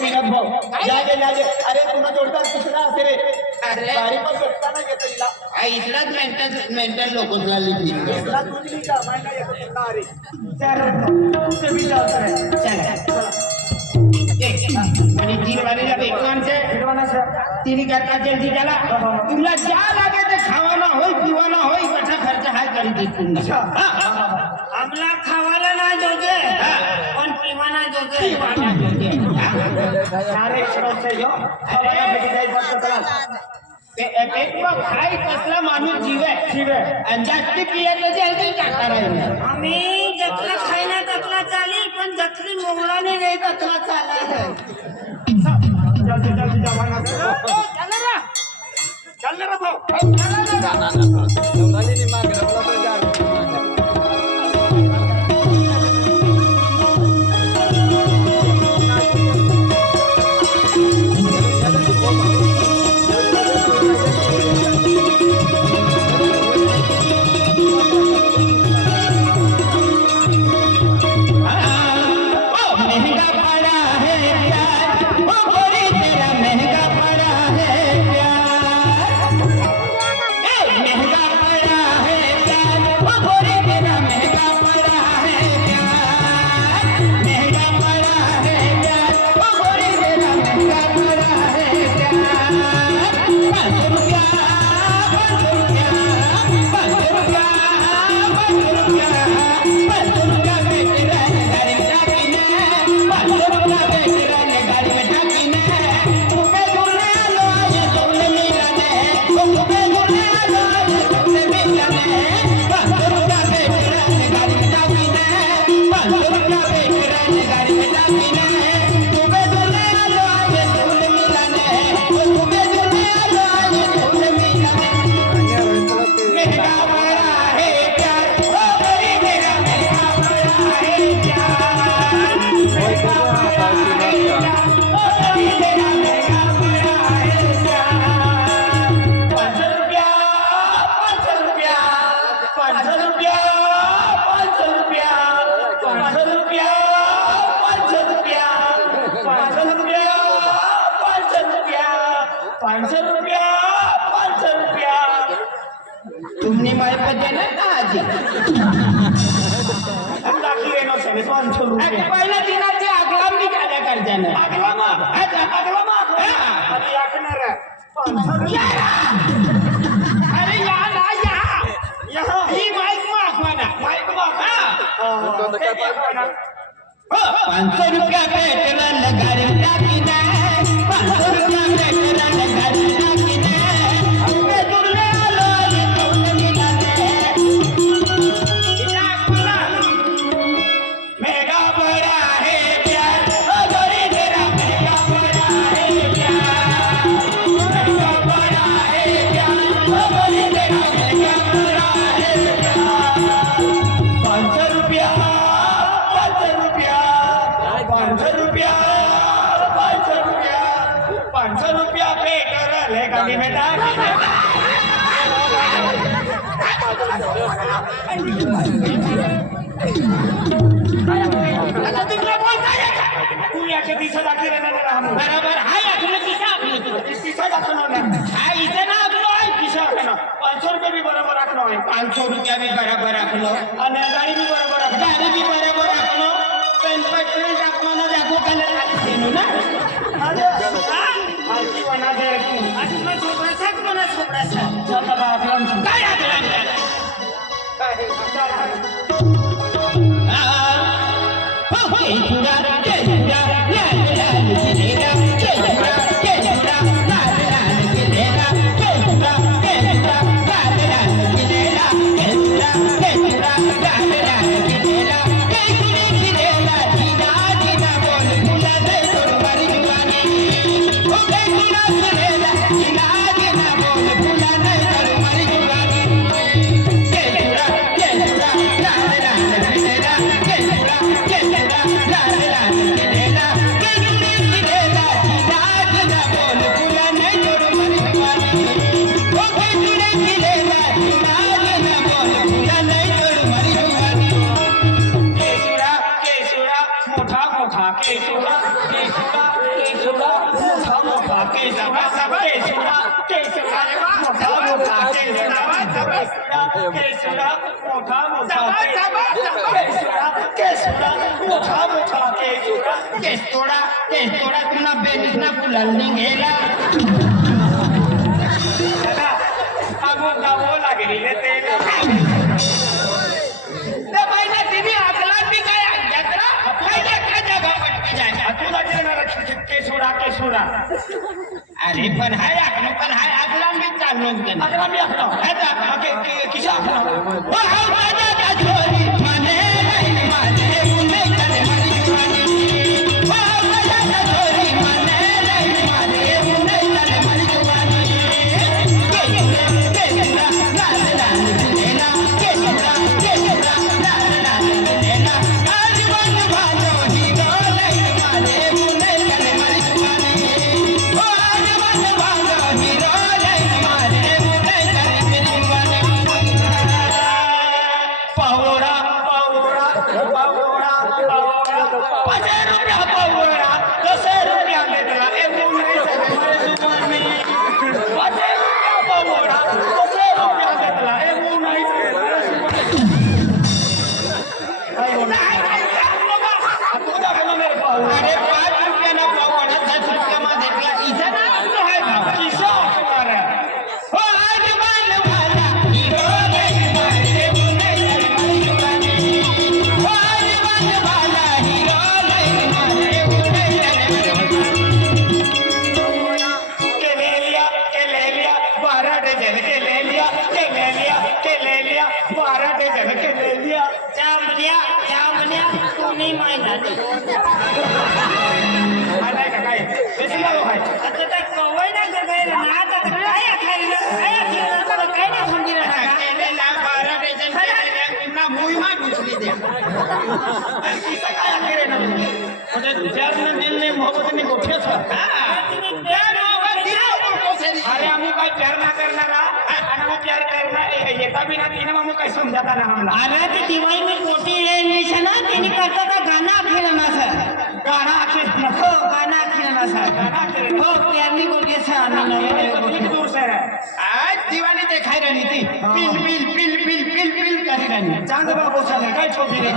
विनोद भाऊ अरे तुला जोडदार दुसरा असे रे अरे गाडी पण बसताना येतं हिला इथलाच मेंटल लोकसला लिहिली हिला तुझी का महिना येतो तुला अरे तुझे बी जायचं आहे आणि जीववाणीला भेटवान છે तिने करता जल्दी त्याला तुला ज्या लागे ते खावाना होय पिवाना होय कठा खर्च हाय करी देतील आमला खावायला ना जोगे पण पिवाना जोगे सारे श्रोते यो खावायला भेटी जाई बस चला ते पेटમાં ખાઈ कसला माणूस जीवे आणि जास्ती पियाला जल्दी टाका राहील आम्ही जतला खायला ततला चाली पण जतली मोगलाने नाही ततला चाला जल्दी जल्दी जावाना चल रे भाऊ तुमने मारे पर देना ना आजी हम दाखी येनो से 500 रुपये पहिला दिनाचे अगलाम निघाल्या करजाने अगलामा अरे याकणार 500 अरे या ना या यहाँ ही माइक माखवाना माइक मा हां 500 रुपया पेट्रोल गाड़ी टाकी ना 500 रुपया पेट्रोल गाड़ी टाकी ना हमें दुर्ले आलो ये कौन मिलाने इतना बोला मेगा बड़ा है प्यार ओ गोरी तेरा मेगा बड़ा है प्यार मेगा बड़ा है प्यार ओ गोरी तेरा मेगा बड़ा है प्यार 500 रुपया 500 रुपया 500 रुपया 500 रुपया पे कर ले गाड़ी में डाल आता तुला बोलता है तू याचे 20 दाखी रे ना बराबर हाय तुला किसा आपली तू 30 दाखवणार ना हाय इथे ना आपलो आहे किसा ना 500 रुपये भी बरोबर राखनो आहे 500 रुपया भी बराबर रखलो आणि गाडी भी बरोबर राखनो गाड़ी भी बराबर रखलो पेन पेट्रोल टाकवाना जागो कलर आली सेनो ना आरती वना दे आत्मा छोकराचा कोणा छोकराचा चला बागलाम काय आगला हे जुडा के जुडा लाल लाल के लेला के जुडा लाल लाल के लेला के जुडा लाल लाल के लेला के जुडा लाल लाल के लेला के कुड़ी की लेला जीना जीना बोल भुला दे तोर मारी जुबानी ओ के कुड़ा से लेला जीना जीना बोल भुला दे तोर केसुडा मोठा मोठा जबा, जबा, जबा. केसुडा मोठा मोठा केसुडा केस तोडा तुला बेनीसना फुलाला निघेला दादा आगो गावो लागली रे ते त्या बाईला तिने आकला बी काय जत्रा पहिल्या का जगा पटकी जाय तुला देणार केसुडा केसुडा अरे पण हाय आकला मी चाललो होतो अगला मी आखलो किशा आखलो पावोडा पावोडा पावोडा पावोडा 5 रुपया पावोडा 10 रुपया देतला एवढं नाही सुमानी 5 रुपया पावोडा 10 रुपया देतला एवढं नाही काय होणार तू दाखव मेरे पावोडा अरे 5 रुपयाला पावडा 10 रुपयामा घेतला इथं ना तो आहे बाबा किशा आखणार हो आज बालवाला हिरो रे मारे मुने जुवानी हो आज बालवाला हिरो रे मारे मुने केलेलिया 12 डझन केलेलिया 12 डझन केलेलिया जांभल्या तू नाही माहिती नाही का काय बेसी लागो आहे आता त्या कवय ना जगायला ना आता काय खायला काय नाही समजिरा ना केलेला 12 डझन केलेल्या पुन्हा मुईमा घुसली द्या किसा काय करे ना म्हणजे तुझ्यानं दिल नाही मोहब्बतने गोठेच अरे आम्ही काय प्यार ना करणारा आणि आम्ही प्यार करणार एका बिना तिने मग काय समजाता ना आम्हाला अरे ती दिवाळी में मोठी रेल ना तिने करता का गाणं खेळणार सर गाणं अखेर हो गाणं खेळणार सर हो प्यारनी गोटी सर किती दूर सर आहे आज दिवाळी देखाय राणी ती पिल पिल पिल पिल पिल पिल करी राणी चांद बाबू चालेल काय छोटी रे